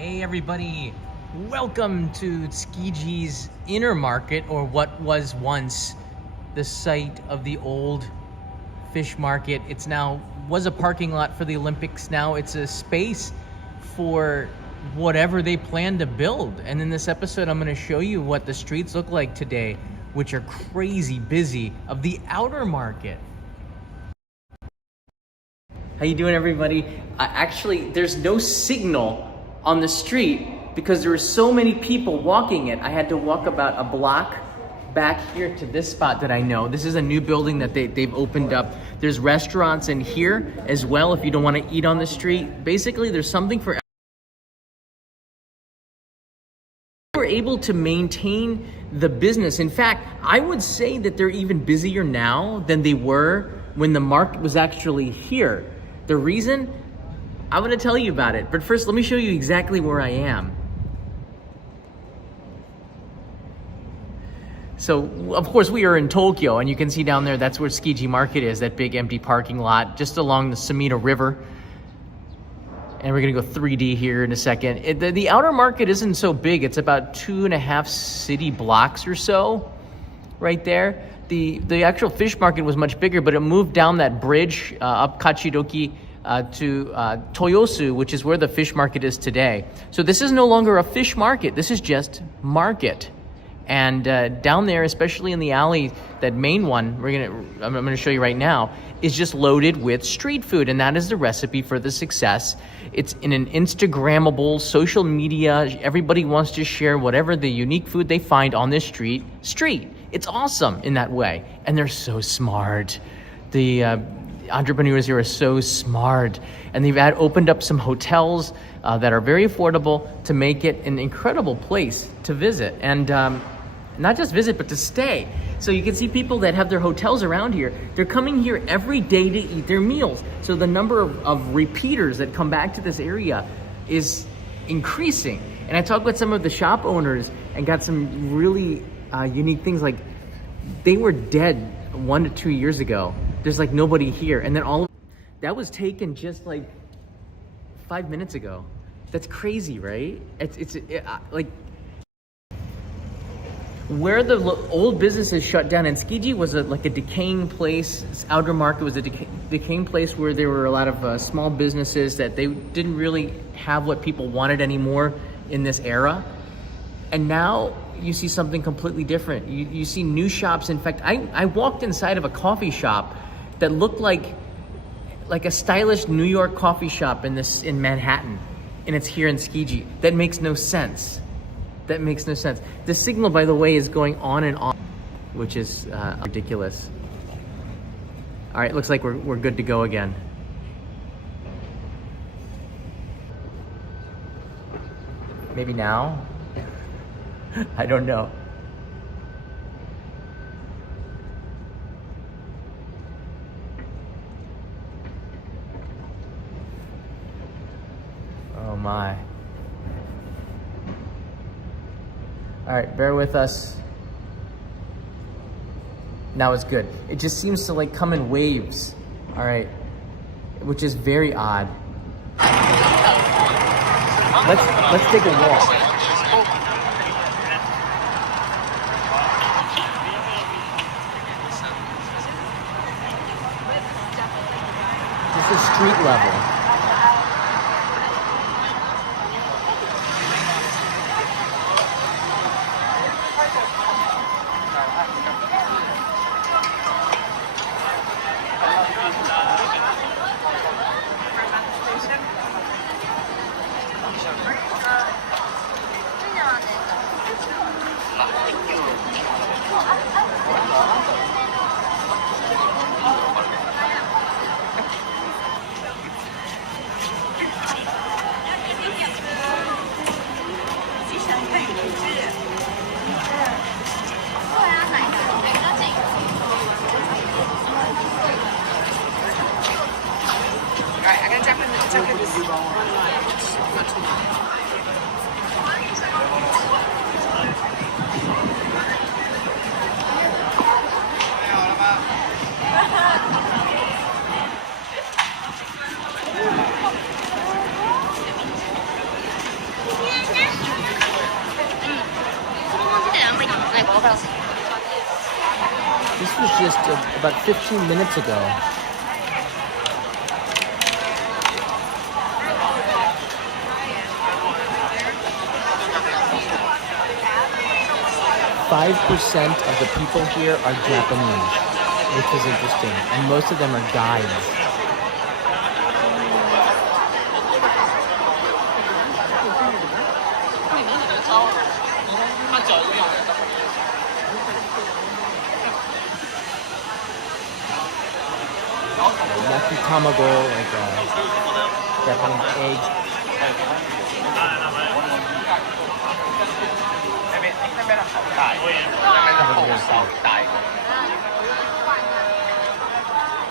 Hey everybody, welcome to Tsukiji's inner market, or what was once the site of the old fish market. It's now was a parking lot for the Olympics. Now it's a space for whatever they plan to build. And in this episode, I'm going to show you what the streets look like today, which are crazy busy, of the outer market. How you doing, everybody? Actually, there's no signal on the street because there were so many people walking it. I had to walk about a block back here to this spot that I know. This is a new building that they've opened up. There's restaurants in here as well if you don't want to eat on the street. Basically, there's something for we're able to maintain the business. In fact, I would say that they're even busier now than they were when the market was actually here. The reason? I'm going to tell you about it, but first let me show you exactly where I am. So, of course, we are in Tokyo, and you can see down there, that's where Tsukiji Market is, that big empty parking lot, just along the Sumida River. And we're going to go 3D here in a second. The outer market isn't so big. It's about 2.5 city blocks or so, right there. The actual fish market was much bigger, but it moved down that bridge up Kachidoki to Toyosu, which is where the fish market is today. So this is no longer a fish market. This is just market. And down there, especially in the alley, that main one I'm gonna show you right now, is just loaded with street food, and that is the recipe for the success. It's in an Instagrammable social media. Everybody wants to share whatever the unique food they find on this street. It's awesome in that way, and they're so smart. The entrepreneurs here are so smart, and they've opened up some hotels that are very affordable to make it an incredible place to visit, and not just visit, but to stay. So you can see people that have their hotels around here. They're coming here every day to eat their meals. So the number of repeaters that come back to this area is increasing. And I talked with some of the shop owners and got some really unique things, like they were dead 1 to 2 years ago. There's like nobody here. And then that was taken just like 5 minutes ago. That's crazy, right? It's like where the old businesses shut down, and Tsukiji was like a decaying place. This outer market was a decaying place where there were a lot of small businesses that they didn't really have what people wanted anymore in this era. And now you see something completely different. You see new shops. In fact, I walked inside of a coffee shop that looked like a stylish New York coffee shop in Manhattan, and it's here in Tsukiji. That makes no sense. That makes no sense. The signal, by the way, is going on and on, which is ridiculous. All right, looks like we're good to go again. Maybe now? I don't know. Oh my. All right, bear with us. Now it's good. It just seems to like come in waves. All right, which is very odd. Let's take a walk. This is street level. just about 15 minutes ago. "5% of the people here are Japanese," which is interesting, and most of them are guides. Yaki tamago, like Japanese egg.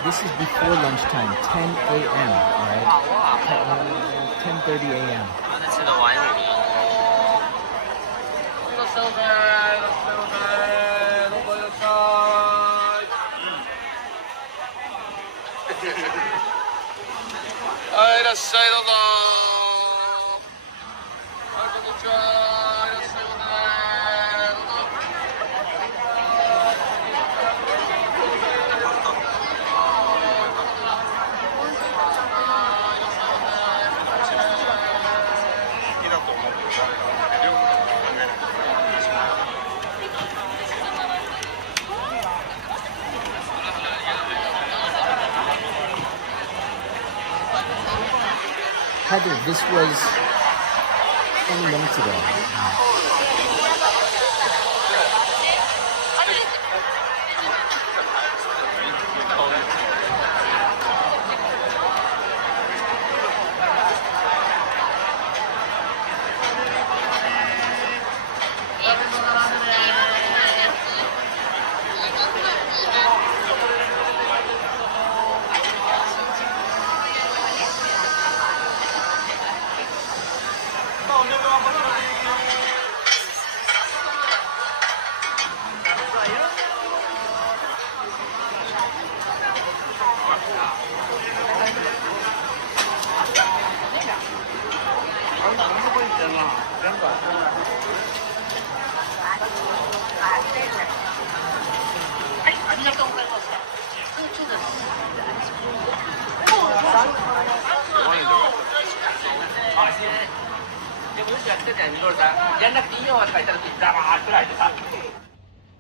This is before lunchtime, 10 a.m., right? 10:30 a.m. Heather, this was 20 minutes ago.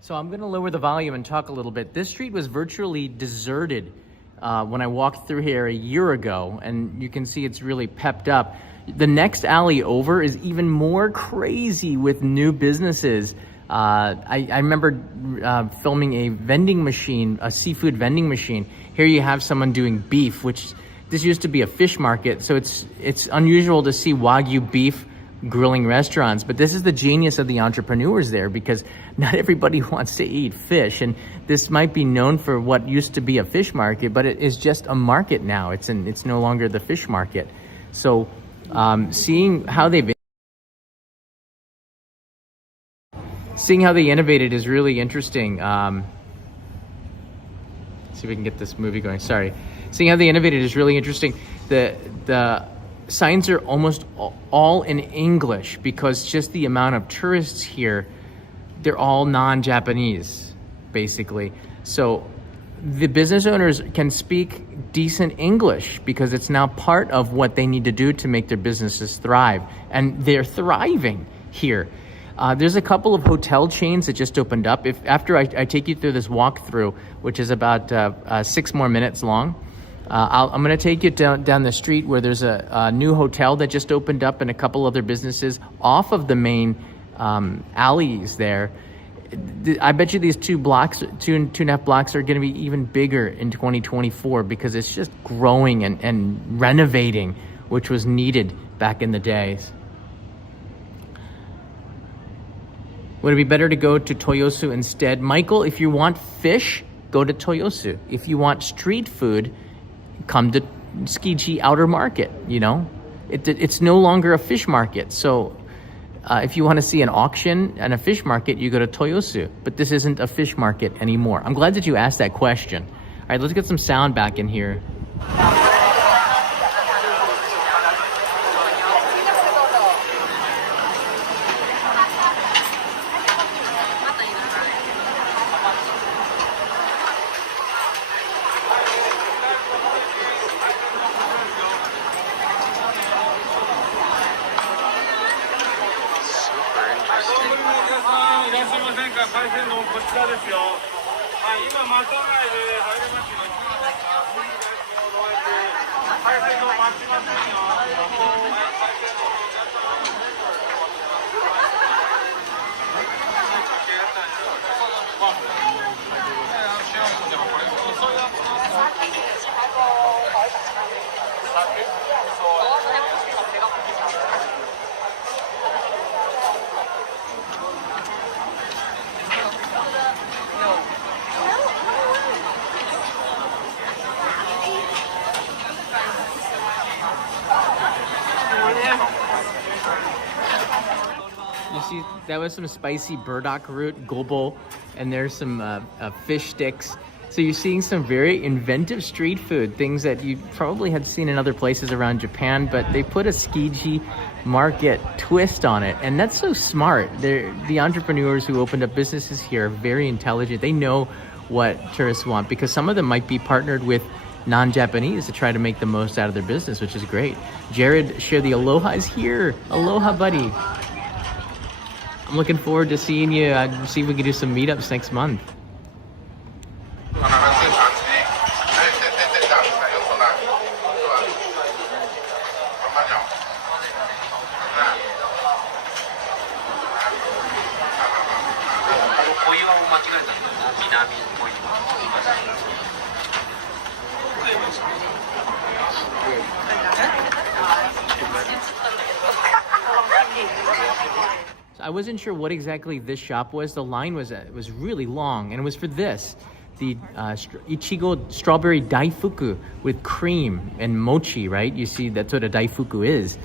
So I'm going to lower the volume and talk a little bit. This street was virtually deserted when I walked through here a year ago, and you can see it's really pepped up. The next alley over is even more crazy with new businesses. I remember filming a vending machine, a seafood vending machine. Here you have someone doing beef, which this used to be a fish market, so it's unusual to see Wagyu beef grilling restaurants, but this is the genius of the entrepreneurs there, because not everybody wants to eat fish, and this might be known for what used to be a fish market, but it is just a market now. It's no longer the fish market. So seeing how they innovated is really interesting. See if we can get this movie going. Sorry. Seeing how they innovated is really interesting. The signs are almost all in English, because just the amount of tourists here, they're all non-Japanese, basically. So the business owners can speak decent English because it's now part of what they need to do to make their businesses thrive. And they're thriving here. There's a couple of hotel chains that just opened up. After I take you through this walkthrough, which is about 6 more minutes long, I'm going to take you down the street where there's a new hotel that just opened up and a couple other businesses off of the main alleys there. I bet you these 2.5 blocks are going to be even bigger in 2024 because it's just growing and renovating, which was needed back in the days. Would it be better to go to Toyosu instead? Michael, if you want fish, go to Toyosu. If you want street food, come to Tsukiji Outer Market, you know? It's no longer a fish market. So if you want to see an auction and a fish market, you go to Toyosu. But this isn't a fish market anymore. I'm glad that you asked that question. All right, let's get some sound back in here. 海鮮丼こちらですよ。はい、今待たないで入れますよ。いつまでか。海鮮丼待ちませんよ。海鮮丼You see, that was some spicy burdock root, gobo, and there's some fish sticks. So you're seeing some very inventive street food, things that you probably had seen in other places around Japan, but they put a Tsukiji market twist on it, and that's so smart. The entrepreneurs who opened up businesses here are very intelligent. They know what tourists want, because some of them might be partnered with non-Japanese to try to make the most out of their business, which is great. Jared, share the alohas here. Aloha, buddy. I'm looking forward to seeing you. See if we can do some meetups next month. I wasn't sure what exactly this shop was. The line was really long, and it was for this, the Ichigo strawberry daifuku with cream and mochi, right? You see, that's what a daifuku is.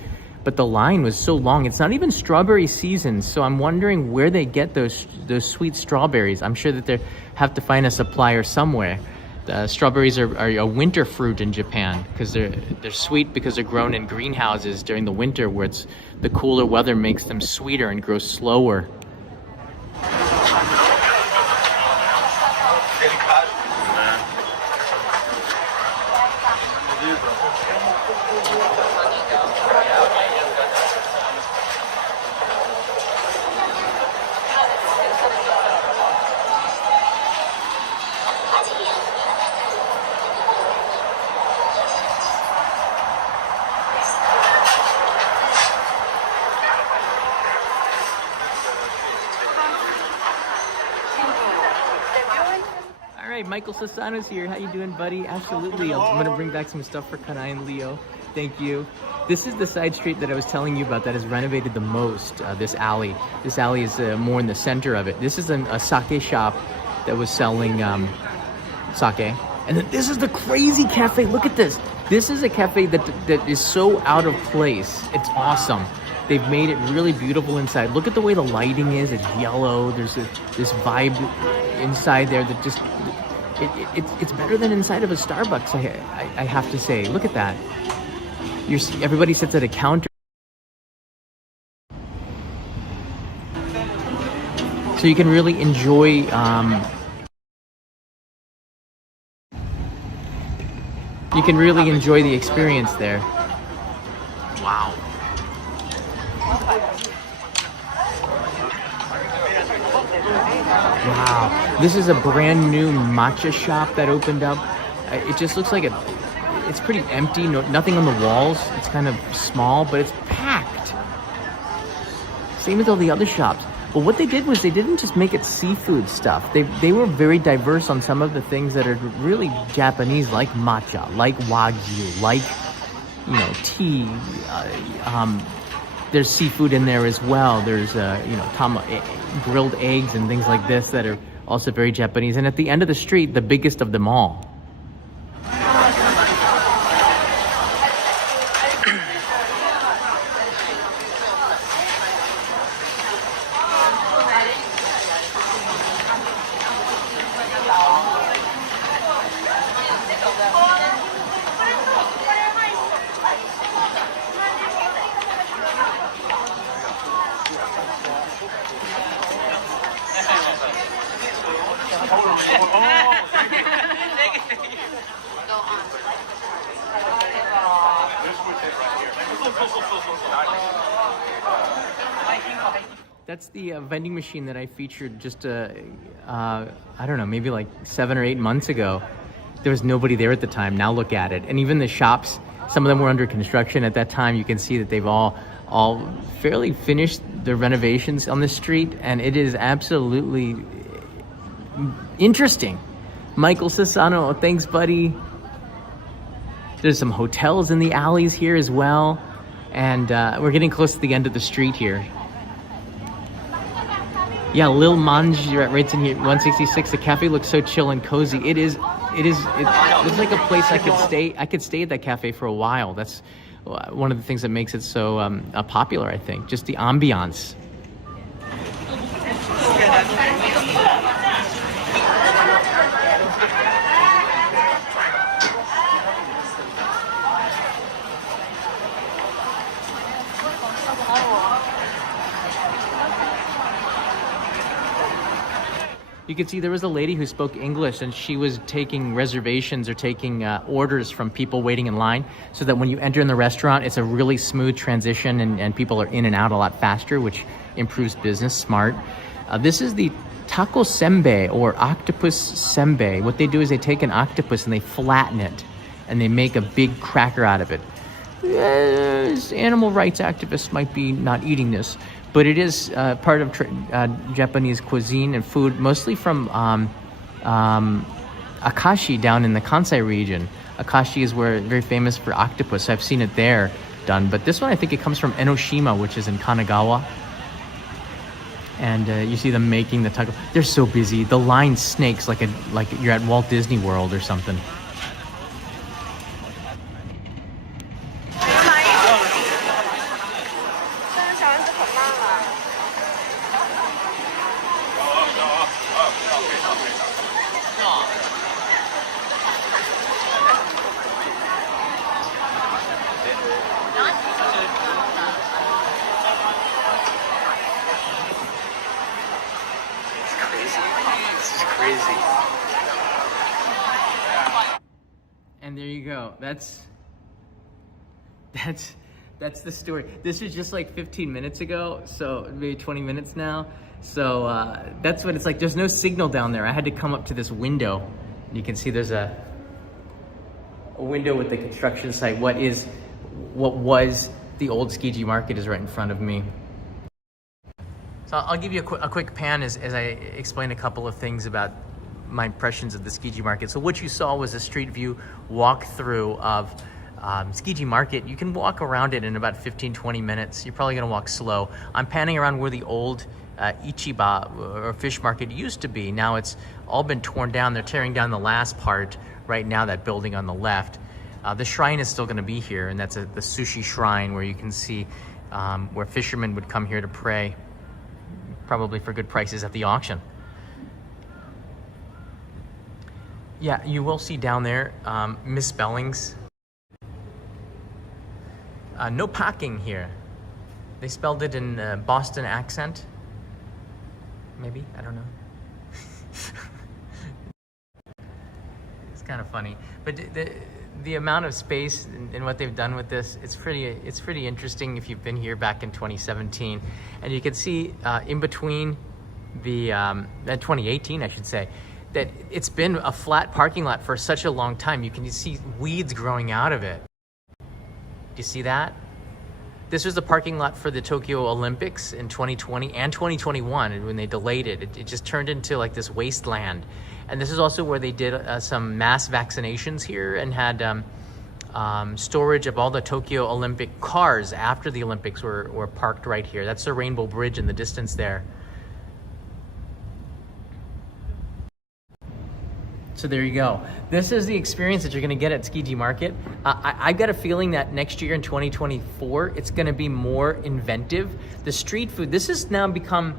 But the line was so long. It's not even strawberry season, so I'm wondering where they get those sweet strawberries. I'm sure that they have to find a supplier somewhere. Strawberries are a winter fruit in Japan because they're sweet because they're grown in greenhouses during the winter, where the cooler weather makes them sweeter and grow slower. All right, Michael Sasano's here. How you doing, buddy? Absolutely. I'm gonna bring back some stuff for Kanai and Leo. Thank you. This is the side street that I was telling you about that is renovated the most, this alley. This alley is more in the center of it. This is a sake shop that was selling sake. And then this is the crazy cafe. Look at this. This is a cafe that is so out of place. It's awesome. They've made it really beautiful inside. Look at the way the lighting is. It's yellow. There's this vibe inside there that just... It's better than inside of a Starbucks, I have to say. Look at that. Everybody sits at a counter. So you can really enjoy the experience there. Wow. Wow, this is a brand new matcha shop that opened up. It just looks like it's pretty empty, nothing on the walls. It's kind of small, but it's packed. Same with all the other shops. But what they did was they didn't just make it seafood stuff. They were very diverse on some of the things that are really Japanese, like matcha, like wagyu, like, tea. There's seafood in there as well. There's, grilled eggs and things like this that are also very Japanese. And at the end of the street, the biggest of them all. That's the vending machine that I featured just, I don't know, maybe like 7 or 8 months ago. There was nobody there at the time. Now look at it. And even the shops, some of them were under construction at that time. You can see that they've all fairly finished their renovations on the street. And it is absolutely interesting. Michael Sassano, thanks, buddy. There's some hotels in the alleys here as well. And we're getting close to the end of the street here. Yeah, Lil Mange right in here, 166. The cafe looks so chill and cozy. It looks like a place I could stay at that cafe for a while. That's one of the things that makes it so popular, I think. Just the ambiance. You can see there was a lady who spoke English, and she was taking reservations or taking orders from people waiting in line, so that when you enter in the restaurant, it's a really smooth transition and people are in and out a lot faster, which improves business. Smart. This is the taco sembe, or octopus sembe. What they do is they take an octopus and they flatten it, and they make a big cracker out of it. Animal rights activists might be not eating this, but it is part of Japanese cuisine and food, mostly from Akashi down in the Kansai region. Akashi is very famous for octopus. I've seen it there done, but this one I think it comes from Enoshima, which is in Kanagawa. And you see them making the taco. They're so busy. The line snakes like you're at Walt Disney World or something. And there you go. That's the story. This is just like 15 minutes ago, so maybe 20 minutes now. So that's what it's like. There's no signal down there. I had to come up to this window. You can see there's a window with the construction site. What was the old Tsukiji market is right in front of me. So I'll give you a quick pan as I explain a couple of things about my impressions of the Tsukiji market. So what you saw was a street view walkthrough of Tsukiji market. You can walk around it in about 15-20 minutes. You're probably gonna walk slow. I'm panning around where the old Ichiba or fish market used to be. Now it's all been torn down. They're tearing down the last part right now, that building on the left. The shrine is still gonna be here, and that's the sushi shrine where you can see where fishermen would come here to pray, probably for good prices at the auction. Yeah, you will see down there misspellings. No parking here. They spelled it in Boston accent. Maybe, I don't know. It's kind of funny, but the amount of space and what they've done with this, it's pretty interesting if you've been here back in 2017, and you can see in between the 2018, I should say, that it's been a flat parking lot for such a long time. You can see weeds growing out of it. Do you see that? This was the parking lot for the Tokyo Olympics in 2020 and 2021, and when they delayed it, it just turned into like this wasteland. And this is also where they did some mass vaccinations here and had storage of all the Tokyo Olympic cars after the Olympics were parked right here. That's the Rainbow Bridge in the distance there. So there you go. This is the experience that you're gonna get at Tsukiji Market. I've got a feeling that next year in 2024, it's gonna be more inventive. The street food, this has now become,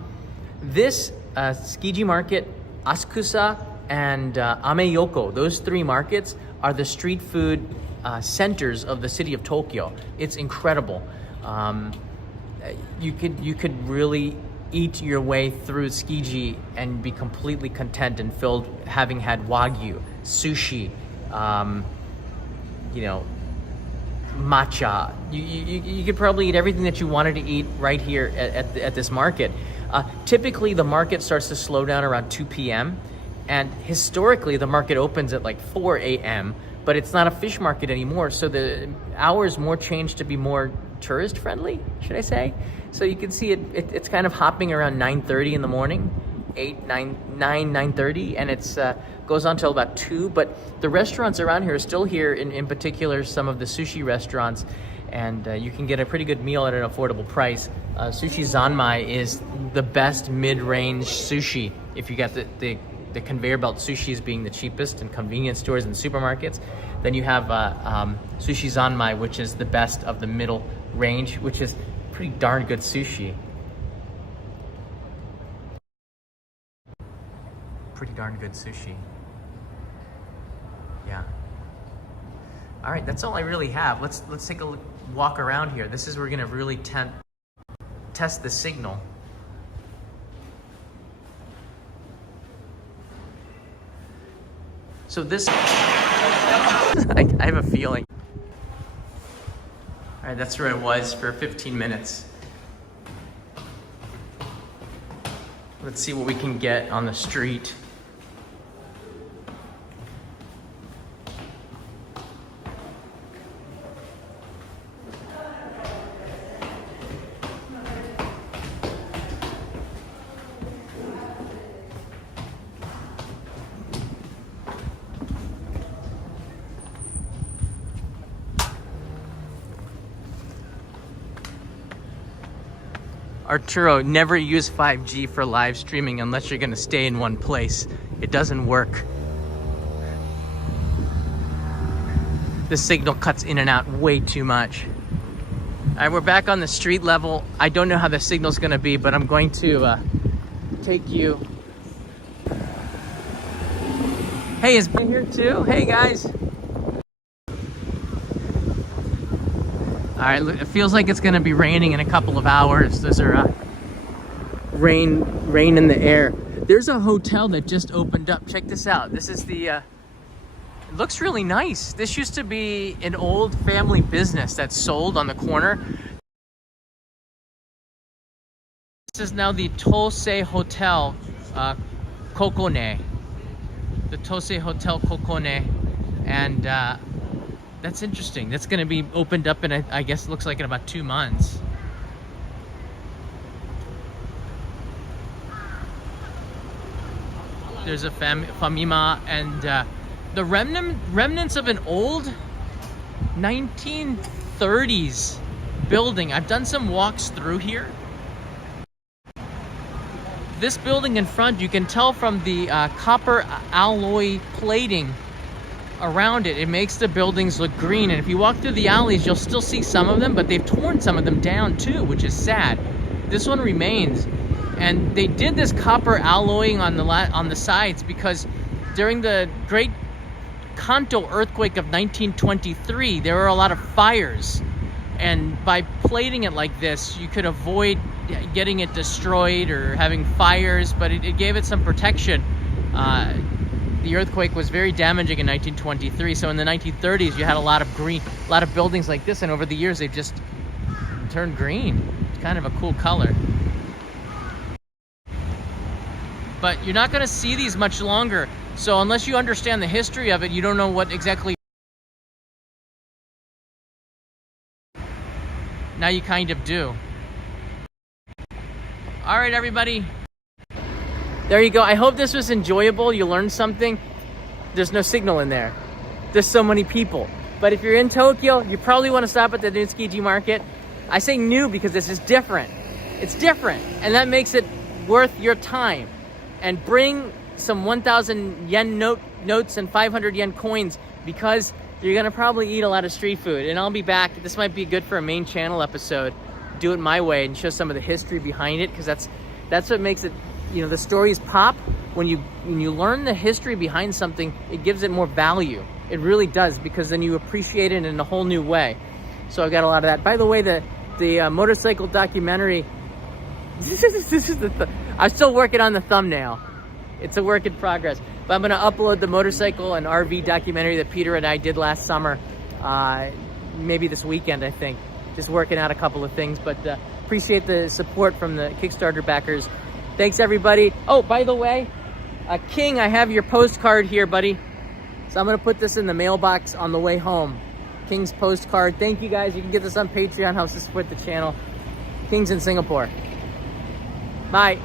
this Tsukiji Market, Asakusa, and Ameyoko, those three markets are the street food centers of the city of Tokyo. It's incredible. You could really eat your way through Tsukiji and be completely content and filled, having had wagyu, sushi, you know, matcha. You could probably eat everything that you wanted to eat right here at this market. Typically, the market starts to slow down around 2 p.m. And historically, the market opens at like 4 a.m., but it's not a fish market anymore. So the hours more changed to be more tourist friendly, should I say? So you can see it's kind of hopping around 9:30 in the morning, 9:30, and it's goes on till about 2. But the restaurants around here are still here, in particular some of the sushi restaurants, and you can get a pretty good meal at an affordable price. Sushi Zanmai is the best mid-range sushi. If you got the conveyor belt sushis being the cheapest in convenience stores and supermarkets, then you have Sushi Zanmai, which is the best of the middle range, which is pretty darn good sushi. Pretty darn good sushi. Yeah. All right, that's all I really have. Let's take a walk around here. This is where we're gonna really test the signal. So this, I have a feeling. All right, that's where I was for 15 minutes. Let's see what we can get on the street. Arturo, never use 5G for live streaming unless you're gonna stay in one place. It doesn't work. The signal cuts in and out way too much. All right, we're back on the street level. I don't know how the signal's gonna be, but I'm going to take you. Hey, is Ben here too? Hey guys. All right, it feels like it's gonna be raining in a couple of hours. There's rain in the air. There's a hotel that just opened up. Check this out. This is the, it looks really nice. This used to be an old family business that sold on the corner. This is now the Tosei Hotel Kokone. The Tosei Hotel Kokone. And that's interesting. That's going to be opened up in, I guess it looks like in about 2 months. There's a Famima and the remnants of an old 1930s building. I've done some walks through here. This building in front, you can tell from the copper alloy plating around it. It makes the buildings look green, and if you walk through the alleys, you'll still see some of them, but they've torn some of them down too, which is sad. This one remains, and they did this copper alloying on the sides because during the Great Kanto earthquake of 1923, there were a lot of fires, and by plating it like this, you could avoid getting it destroyed or having fires, but it gave it some protection. The earthquake was very damaging in 1923, so in the 1930s you had a lot of buildings like this, and over the years they've just turned green. It's kind of a cool color. But you're not going to see these much longer, so unless you understand the history of it, you don't know what exactly. Now you kind of do. All right, everybody. There you go. I hope this was enjoyable. You learned something. There's no signal in there. There's so many people. But if you're in Tokyo, you probably want to stop at the new Tsukiji market. I say new because this is different. It's different, and that makes it worth your time. And bring some 1,000 yen notes and 500 yen coins, because you're gonna probably eat a lot of street food. And I'll be back. This might be good for a main channel episode. Do it my way and show some of the history behind it, because that's what makes it. You know, the stories pop when you learn the history behind something. It gives it more value. It really does, because then you appreciate it in a whole new way. So I got a lot of that. By the way, the motorcycle documentary. I'm still working on the thumbnail. It's a work in progress. But I'm gonna upload the motorcycle and RV documentary that Peter and I did last summer. maybe this weekend, I think. Just working out a couple of things, but appreciate the support from the Kickstarter backers. Thanks, everybody. Oh, by the way, King, I have your postcard here, buddy. So I'm gonna put this in the mailbox on the way home. King's postcard. Thank you, guys. You can get this on Patreon. Helps to support the channel. King's in Singapore. Bye.